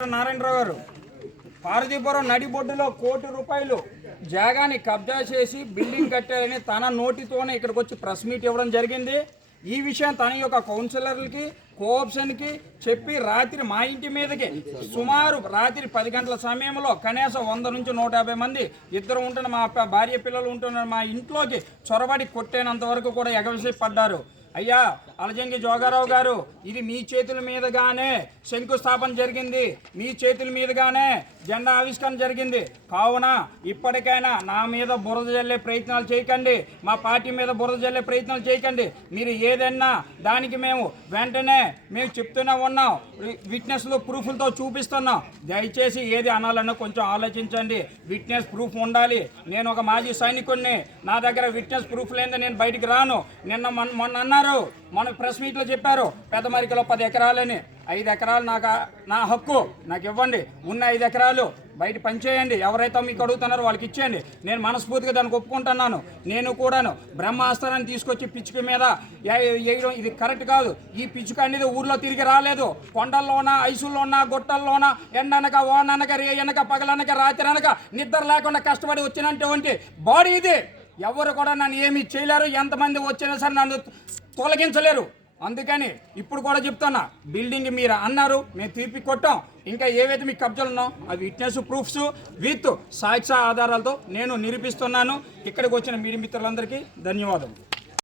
నారాయణరావు గారు పార్వతీపురం నడిబొడ్డులో కోటి రూపాయలు జాగాని కబ్జా చేసి బిల్డింగ్ కట్టారని తన నోటితోనే ఇక్కడికి వచ్చి ప్రెస్ మీట్ ఇవ్వడం జరిగింది. ఈ విషయం తన యొక్క కౌన్సిలర్లకి కోఆప్షన్కి చెప్పి రాత్రి మా ఇంటి మీదకి సుమారు రాత్రి పది గంటల సమయంలో కనీసం వంద నుంచి నూట యాభై మంది ఇద్దరు ఉంటున్న మా భార్య పిల్లలు ఉంటున్న మా ఇంట్లోకి చొరబడి కొట్టేనంత వరకు కూడా ఎగవిసి పడ్డారు. అయ్యా అలజంగి జోగారావు గారు ఇది మీ చేతుల మీదుగానే శంకుస్థాపన జరిగింది. మీ చేతుల మీదుగానే జెండా ఆవిష్కరణ జరిగింది. కావున ఇప్పటికైనా నా మీద బురద జల్లే ప్రయత్నాలు చేయకండి. మా పార్టీ మీద బురద జల్లే ప్రయత్నాలు చేయకండి. మీరు ఏదన్నా దానికి మేము వెంటనే మేము చెప్తూనే ఉన్నాం. విట్నెస్లు ప్రూఫ్లతో చూపిస్తున్నాం. దయచేసి ఏది అనాలన్నా కొంచెం ఆలోచించండి. విట్నెస్ ప్రూఫ్ ఉండాలి. నేను ఒక మాజీ సైనికుడిని నా దగ్గర విట్నెస్ ప్రూఫ్ లేదా నేను బయటికి రాను. నిన్న మొన్న మొన్న అన్నారు మన ప్రెస్ మీట్లో చెప్పారు. పెద్ద మరికలో పది ఎకరాలని. ఐదు ఎకరాలు నాకు నా హక్కు. నాకు ఇవ్వండి. ఉన్న ఐదు ఎకరాలు బయట పనిచేయండి. ఎవరైతే మీకు అడుగుతున్నారో వాళ్ళకి ఇచ్చేయండి. నేను మనస్ఫూర్తిగా దానికి ఒప్పుకుంటున్నాను. నేను కూడాను బ్రహ్మాస్త్రాన్ని తీసుకొచ్చి పిచ్చుక మీద వేయడం ఇది కరెక్ట్ కాదు. ఈ పిచ్చుక అనేది ఊర్లో తిరిగి రాలేదు. కొండల్లోన ఐసుల్లోన గుట్టల్లోన ఎండనక ఓననక రే అనక పగలనక రాత్రి అనక నిద్ర లేకుండా కష్టపడి వచ్చినటువంటి బాడీ ఇది. ఎవరు కూడా నన్ను ఏమి చేయలేరు. ఎంతమంది వచ్చినా సరే నన్ను తొలగించలేరు. అందుకని ఇప్పుడు కూడా చెప్తున్నా బిల్డింగ్ మీరు అన్నారు మేము తీపి కొట్టాం. ఇంకా ఏవైతే మీకు కబ్జాలు ఉన్నాం అవి విట్నెస్ ప్రూఫ్స్ విత్ సాక్ష్య ఆధారాలతో నేను నిరూపిస్తున్నాను. ఇక్కడికి వచ్చిన మీడియా మిత్రులందరికీ ధన్యవాదాలు